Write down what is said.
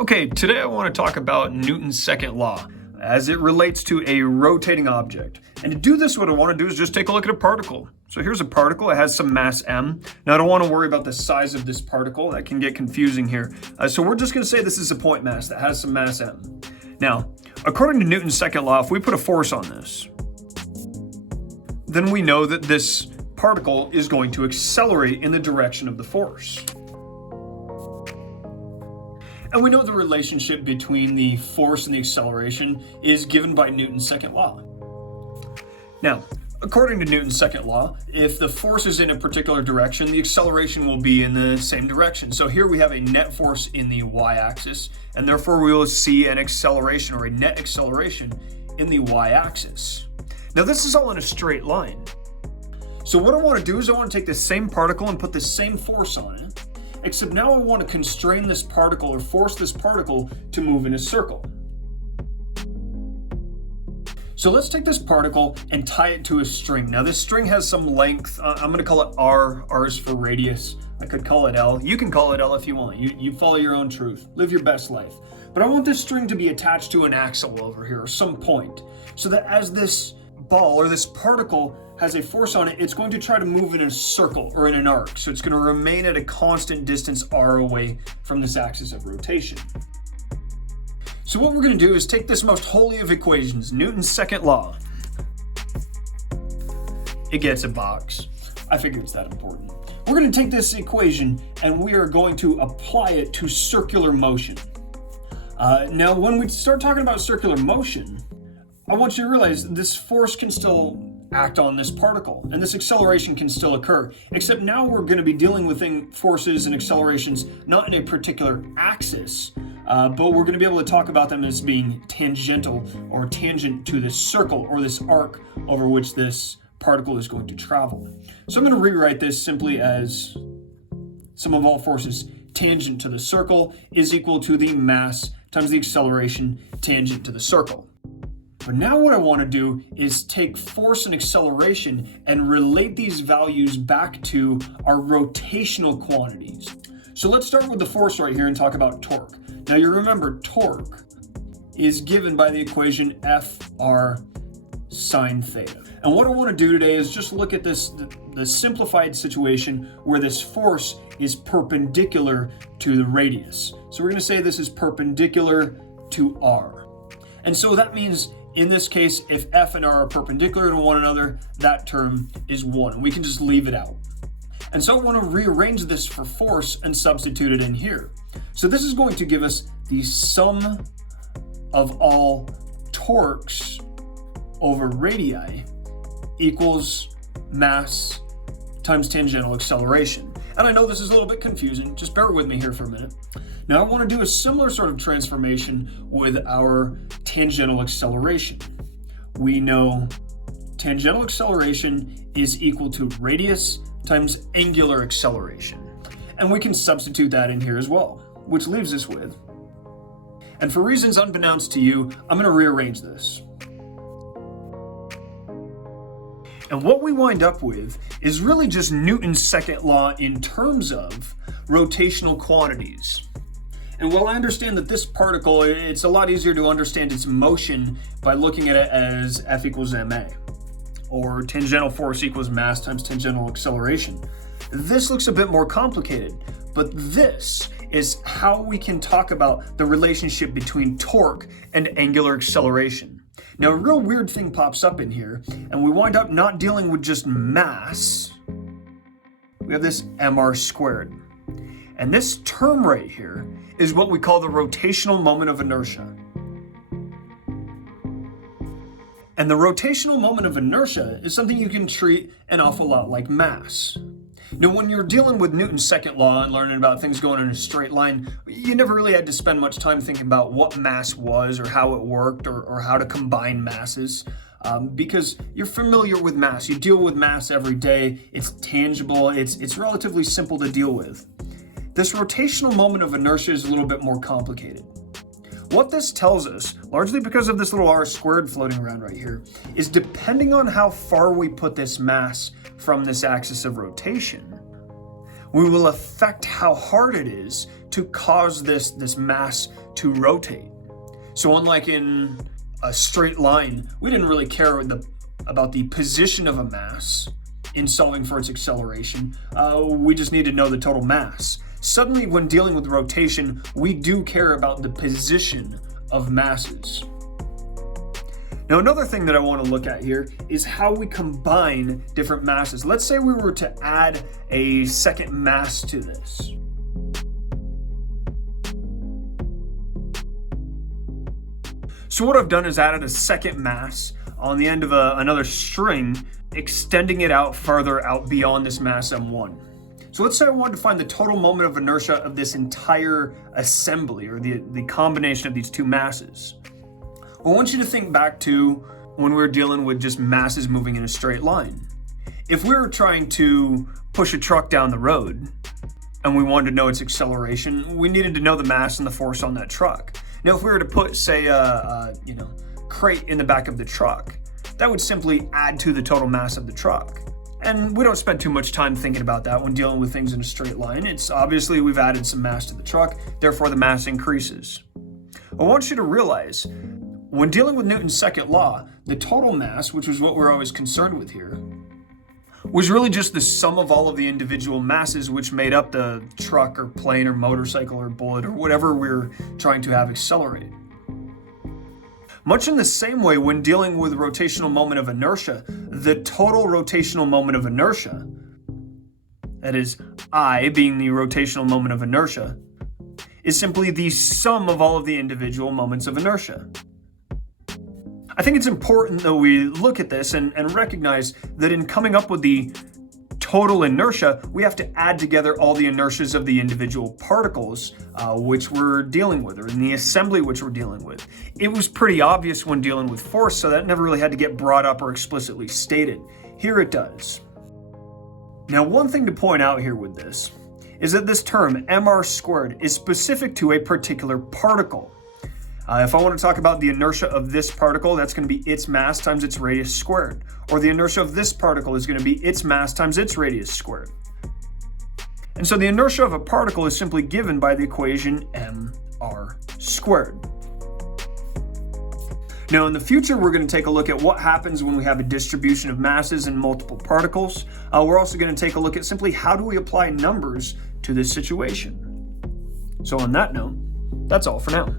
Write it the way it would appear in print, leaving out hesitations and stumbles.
Okay, today I want to talk about Newton's second law as it relates to a rotating object. And to do this, what I want to do is just take a look at a particle. So here's a particle, it has some mass m. Now I don't want to worry about the size of this particle, that can get confusing here. So we're just going to say this is a point mass that has some mass m. Now, according to Newton's second law, if we put a force on this, then we know that this particle is going to accelerate in the direction of the force. And we know the relationship between the force and the acceleration is given by Newton's second law. Now, according to Newton's second law, if the force is in a particular direction, the acceleration will be in the same direction. So here we have a net force in the y-axis, and therefore we will see an acceleration or a net acceleration in the y-axis. Now this is all in a straight line. So what I want to do is I want to take this same particle and put the same force on it, except now I want to constrain this particle or force this particle to move in a circle. So let's take this particle and tie it to a string. Now this string has some length. I'm going to call it R. R is for radius. I could call it L. You can call it L if you want. You follow your own truth. Live your best life. But I want this string to be attached to an axle over here or some point, so that as this ball or this particle has a force on it, it's going to try to move in a circle or in an arc. So it's going to remain at a constant distance r away from this axis of rotation. So what we're going to do is take this most holy of equations, Newton's second law. It gets a box. I figured it's that important. We're going to take this equation and we are going to apply it to circular motion. Now, when we start talking about circular motion, I want you to realize this force can still act on this particle, and this acceleration can still occur, except now we're going to be dealing with forces and accelerations not in a particular axis, but we're going to be able to talk about them as being tangential or tangent to this circle or this arc over which this particle is going to travel. So I'm going to rewrite this simply as sum of all forces tangent to the circle is equal to the mass times the acceleration tangent to the circle. But now what I want to do is take force and acceleration and relate these values back to our rotational quantities. So let's start with the force right here and talk about torque. Now you remember torque is given by the equation Fr sine theta. And what I want to do today is just look at the simplified situation where this force is perpendicular to the radius. So we're going to say this is perpendicular to r. And so that means in this case, if F and R are perpendicular to one another, that term is 1, and we can just leave it out. And so I want to rearrange this for force and substitute it in here. So this is going to give us the sum of all torques over radii equals mass times tangential acceleration. And I know this is a little bit confusing, just bear with me here for a minute. Now I want to do a similar sort of transformation with our tangential acceleration. We know tangential acceleration is equal to radius times angular acceleration. And we can substitute that in here as well, which leaves us with, and for reasons unbeknownst to you, I'm going to rearrange this. And what we wind up with is really just Newton's second law in terms of rotational quantities. And while I understand that this particle, it's a lot easier to understand its motion by looking at it as F equals ma, or tangential force equals mass times tangential acceleration. This looks a bit more complicated, but this is how we can talk about the relationship between torque and angular acceleration. Now, a real weird thing pops up in here, and we wind up not dealing with just mass. We have this mr squared. And this term right here is what we call the rotational moment of inertia. And the rotational moment of inertia is something you can treat an awful lot like mass. Now, when you're dealing with Newton's second law and learning about things going in a straight line, you never really had to spend much time thinking about what mass was or how it worked or how to combine masses, because you're familiar with mass. You deal with mass every day. It's tangible. It's relatively simple to deal with. This rotational moment of inertia is a little bit more complicated. What this tells us, largely because of this little r squared floating around right here, is depending on how far we put this mass from this axis of rotation, we will affect how hard it is to cause this mass to rotate. So unlike in a straight line, we didn't really care about the position of a mass in solving for its acceleration. We just need to know the total mass. Suddenly, when dealing with rotation, we do care about the position of masses. Now, another thing that I want to look at here is how we combine different masses. Let's say we were to add a second mass to this. So what I've done is added a second mass on the end of another string, extending it out further out beyond this mass M1. So let's say I wanted to find the total moment of inertia of this entire assembly, or the combination of these two masses. I want you to think back to when we were dealing with just masses moving in a straight line. If we were trying to push a truck down the road and we wanted to know its acceleration, we needed to know the mass and the force on that truck. Now, if we were to put, say, a crate in the back of the truck, that would simply add to the total mass of the truck. And we don't spend too much time thinking about that when dealing with things in a straight line. It's obviously we've added some mass to the truck, therefore the mass increases. I want you to realize, when dealing with Newton's second law, the total mass, which was what we're always concerned with here, was really just the sum of all of the individual masses which made up the truck or plane or motorcycle or bullet or whatever we're trying to have accelerate. Much in the same way, when dealing with rotational moment of inertia, the total rotational moment of inertia, that is I being the rotational moment of inertia, is simply the sum of all of the individual moments of inertia. I think it's important that we look at this and recognize that in coming up with the total inertia, we have to add together all the inertias of the individual particles which we're dealing with, or in the assembly which we're dealing with. It was pretty obvious when dealing with force, so that never really had to get brought up or explicitly stated. Here it does. Now, one thing to point out here with this is that this term, mr squared, is specific to a particular particle. If I want to talk about the inertia of this particle, that's going to be its mass times its radius squared. Or the inertia of this particle is going to be its mass times its radius squared. And so the inertia of a particle is simply given by the equation mr squared. Now, in the future, we're going to take a look at what happens when we have a distribution of masses and multiple particles. We're also going to take a look at simply how do we apply numbers to this situation. So on that note, that's all for now.